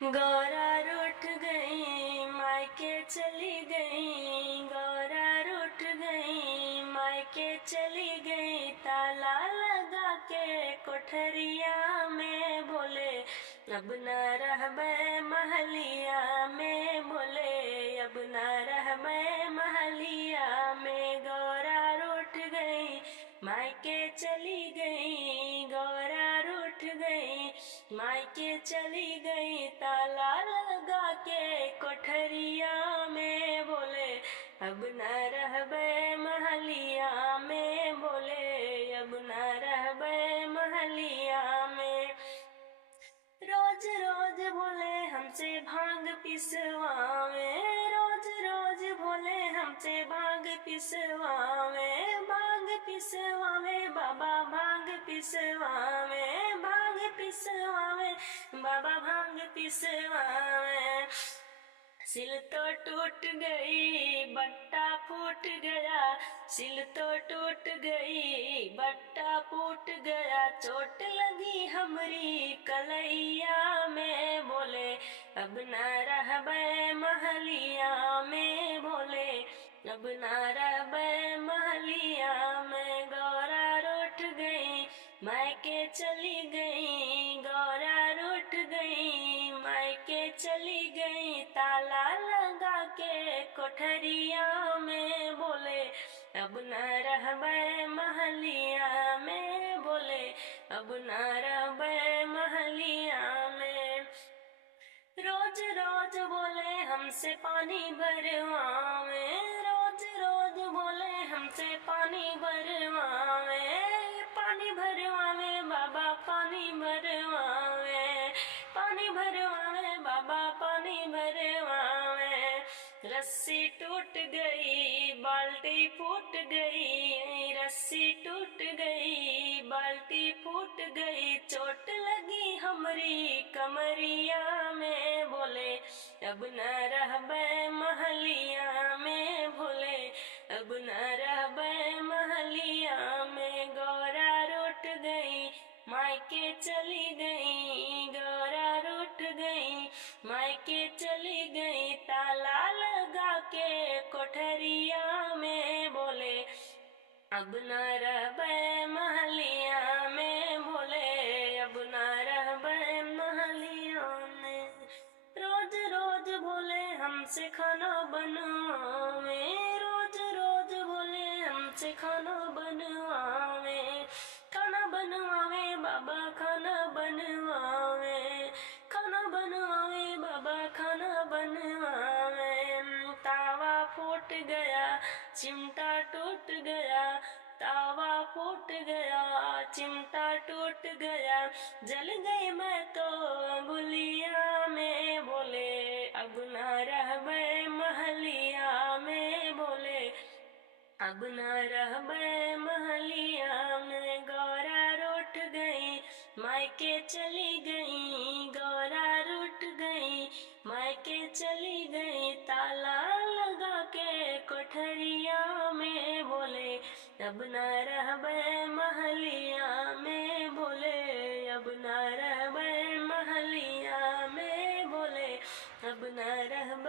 गौरा रूठ गई मायके चली गई, गौरा रूठ गई मायके चली गई। ताला लगा के कोठरिया में बोले अब न रहबै महलिया में, बोले अब न रहबै महलिया में। गौरा रूठ गई मायके चली गई, गौरा रूठ गई मायके चली गई। ताला लगा के कोठरिया में बोले अब न रहबै महलिया में, बोले अब न रहबै महलिया में। रोज रोज बोले हमसे भांग पिसवावे, रोज रोज बोले हमसे भांग पिसवावे, भांग पिसवावे बाबा भांग पिसवावे, भांग पिसवावे बाबा भांग पिसवावे। सिल तो टूट गई बट्टा फूट गया, सिल तो टूट गई बट्टा फूट गया। चोट लगी हमरी कलैया में, बोले अब न रहबै महलिया में, बोले अब न रहबै महलिया में। गौरा रूठ गई मायके चली गई, गौरा रूठ गई मायके चली गई। ताला लगा के कोठरिया में बोले अब न रहबै महलिया में, बोले अब न रहबै महलिया में। रोज रोज बोले हमसे पानी भरवावे, रोज रोज बोले हमसे पानी भरवावे, पानी भरवावे बाबा पानी भरवावे, पानी भरवावे बाबा पानी भरवावे। रस्सी टूट गई बाल्टी फूट गई, रस्सी टूट गई बाल्टी फूट गई। चोट लगी हमरी कमरिया में, बोले अब न रहबै महलिया में, बोले अब न रहबै महलिया में। गौरा रूठ गई मायके चली गई, गौरा रूठ गई मायके चली गई। ताला लगा के कोठरिया में बोले अब न रहबै महलिया में, बोले अब न रहबै महलिया में। रोज रोज बोले हमसे खाना बनवावे, रोज रोज बोले हमसे खाना बनवावे, खाना बनवावे बाबा खाना बनवावे, खाना बनवावे बाबा खाना बनवावे। तावा फूट गया चिमटा टूट गया, तावा फूट गया चिमटा टूट गया। जल गई मैं तो अंगुलिया में, बोले अब न रहबै महलिया में, बोले अब न रहबै महलिया में। गौरा रूठ गई मायके चली गई, गौरा रूठ गई मायके चली गई। ताला लगा के कोठरिया में बोले अब न रहबै महलिया में, बोले अब न रहबै महलिया में, बोले अब न रहबै